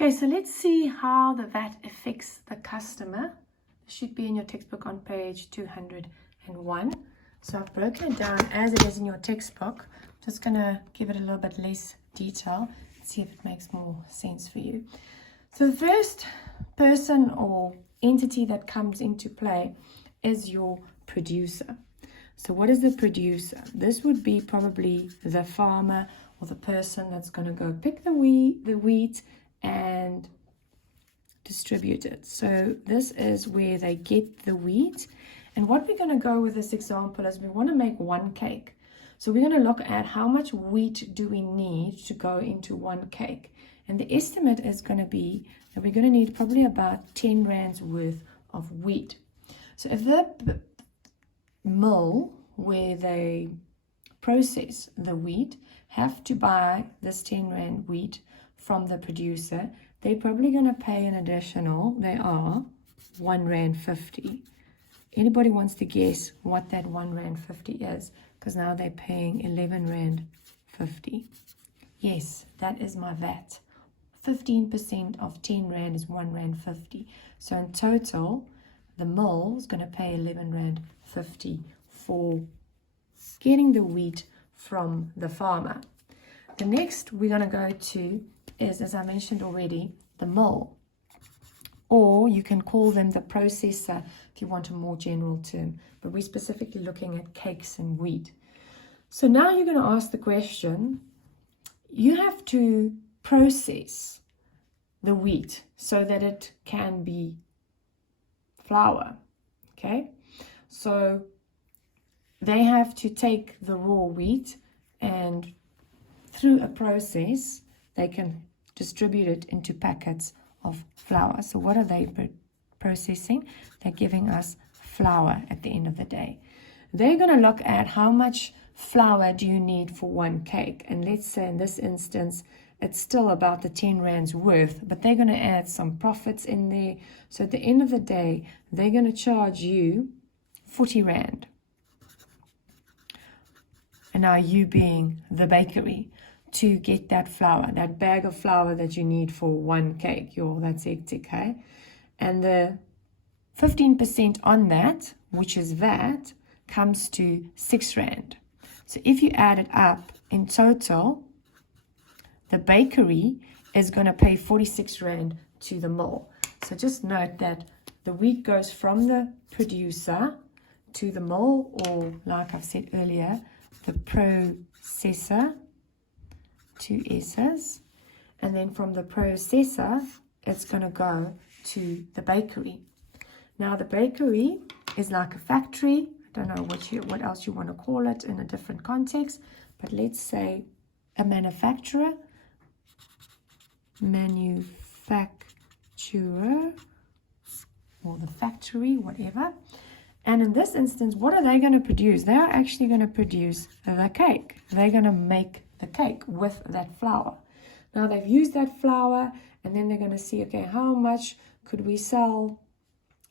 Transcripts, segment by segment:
Okay, so let's see how the VAT affects the customer. It should be in your textbook on page 201. So I've broken it down as it is in your textbook. I'm just going to give it a little bit less detail, see if it makes more sense for you. So the first person or entity that comes into play is your producer. So what is the producer? This would be probably the farmer or the person that's going to go pick the wheat and distribute it. So this is where they get the wheat. And what we're going to go with this example is we want to make one cake. So we're going to look at how much wheat do we need to go into one cake. And the estimate is going to be that we're going to need probably about 10 rands worth of wheat. So if the mill where they process the wheat have to buy this 10 rand wheat from the producer, they're probably going to pay an additional, they are, 1 rand 50. Anybody wants to guess what that 1 rand 50 is? Because now they're paying 11 rand 50. Yes, that is my VAT. 15% of 10 rand is 1 rand 50. So in total, the mill is going to pay 11 rand 50 for getting the wheat from the farmer. The next we're going to go to is, as I mentioned already, the mill. Or you can call them the processor if you want a more general term. But we're specifically looking at cakes and wheat. So now you're going to ask the question, you have to process the wheat so that it can be flour. Okay? So they have to take the raw wheat and through a process, they can distribute it into packets of flour. So what are they processing? They're giving us flour at the end of the day. They're going to look at how much flour do you need for one cake. And let's say in this instance, it's still about the 10 rands worth, but they're going to add some profits in there. So at the end of the day, they're going to charge you 40 rand. And now you being the bakery, to get that flour, that bag of flour that you need for one cake. That's hectic, okay? And the 15% on that, which is VAT, comes to 6 rand. So if you add it up in total, the bakery is going to pay 46 rand to the mill. So just note that the wheat goes from the producer to the mill, or like I've said earlier, the processor, 2 S's, and then from the processor it's going to go to the bakery. Now the bakery is like a factory. I don't know what else you want to call it in a different context, but let's say a manufacturer, or the factory, whatever. And in this instance, what are they going to produce? They are actually going to produce the cake. They're going to make the cake with that flour. Now they've used that flour, and then they're going to see, okay, how much could we sell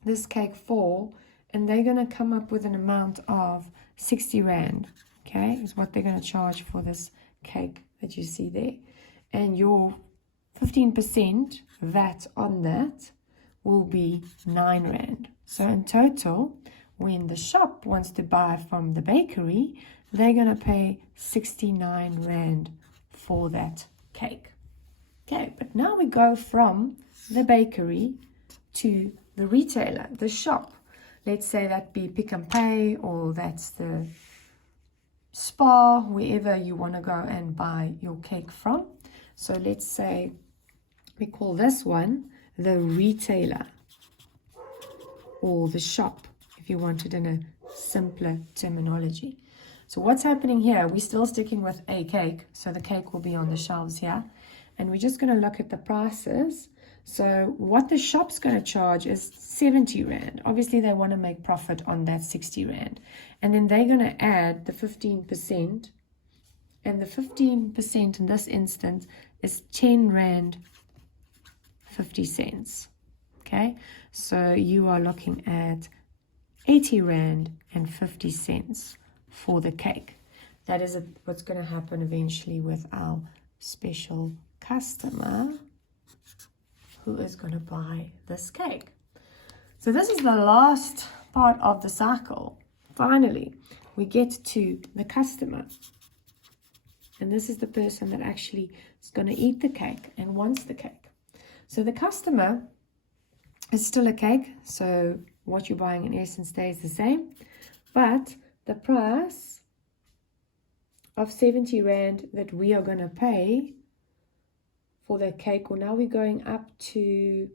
this cake for? And they're going to come up with an amount of 60 rand, okay, is what they're going to charge for this cake that you see there. And your 15% VAT on that will be 9 rand. So in total, when the shop wants to buy from the bakery, they're going to pay 69 rand for that cake. Okay, but now we go from the bakery to the retailer, the shop. Let's say that be Pick n Pay, or that's the Spar, wherever you want to go and buy your cake from. So let's say we call this one the retailer, or the shop, if you want it in a simpler terminology. So what's happening here, we're still sticking with a cake. So the cake will be on the shelves here. And we're just going to look at the prices. So what the shop's going to charge is 70 rand. Obviously, they want to make profit on that 60 rand. And then they're going to add the 15%. And the 15% in this instance is 10 rand 50 cents. Okay, so you are looking at 80 rand and 50 cents for the cake. That is what's going to happen eventually with our special customer who is going to buy this cake. So this is the last part of the cycle. Finally, we get to the customer. And this is the person that actually is going to eat the cake and wants the cake. So the customer is still a cake. So what you're buying in essence stays the same. But the price of 70 Rand that we are going to pay for that cake, well, now we're going up to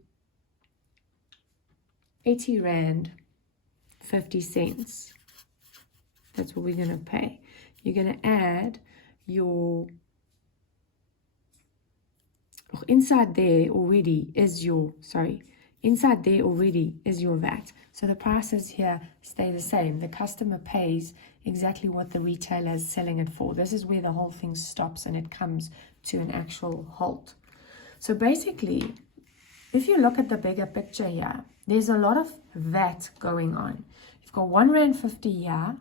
80 Rand 50 cents. That's what we're going to pay. You're going to add your, inside there already is your VAT. So the prices here stay the same. The customer pays exactly what the retailer is selling it for. This is where the whole thing stops and it comes to an actual halt. So basically, if you look at the bigger picture here, there's a lot of VAT going on. You've got R1.50 here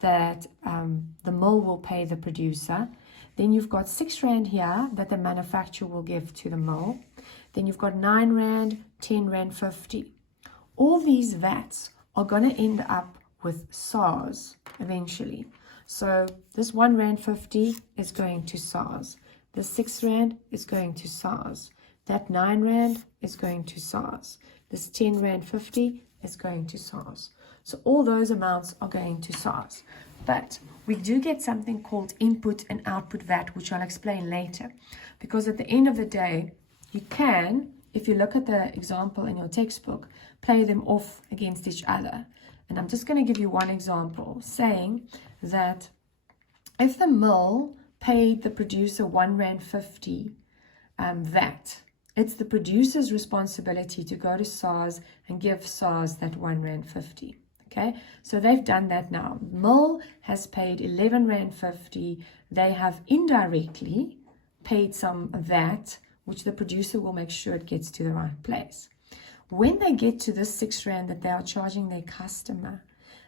that the mill will pay the producer. Then you've got 6 Rand here that the manufacturer will give to the mill. Then you've got 9 Rand, 10 Rand 50. All these VATs are going to end up with SARS eventually. So this R1.50 is going to SARS. The 6 Rand is going to SARS. That 9 Rand is going to SARS. This 10 Rand 50 is going to SARS. So all those amounts are going to SARS. But we do get something called input and output VAT, which I'll explain later. Because at the end of the day, you can, if you look at the example in your textbook, play them off against each other. And I'm just going to give you one example, saying that if the mill paid the producer R1.50 VAT, it's the producer's responsibility to go to SARS and give SARS that R1.50. Okay, so they've done that now. Mill has paid R11.50. They have indirectly paid some VAT, which the producer will make sure it gets to the right place. When they get to this 6 Rand that they are charging their customer,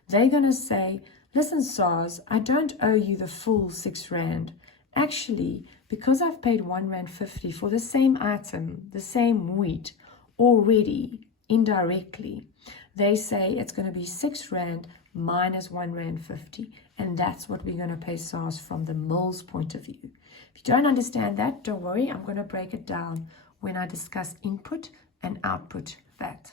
they're going to say, listen, SARS, I don't owe you the full 6 Rand. Actually, because I've paid R1.50 for the same item, the same wheat, already, indirectly, they say it's going to be 6 Rand minus R1.50. And that's what we're going to pay SARS from the mill's point of view. If you don't understand that, don't worry. I'm going to break it down when I discuss input and output VAT.